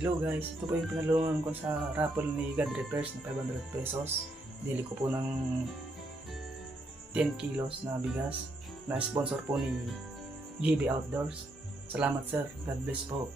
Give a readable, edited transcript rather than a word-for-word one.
Hello guys, ito po yung pinalungan ko sa raffle ni God Repairs na 500 pesos. Dili ko po ng 10 kilos na bigas na sponsor po ni GB Outdoors. Salamat sir, God bless po.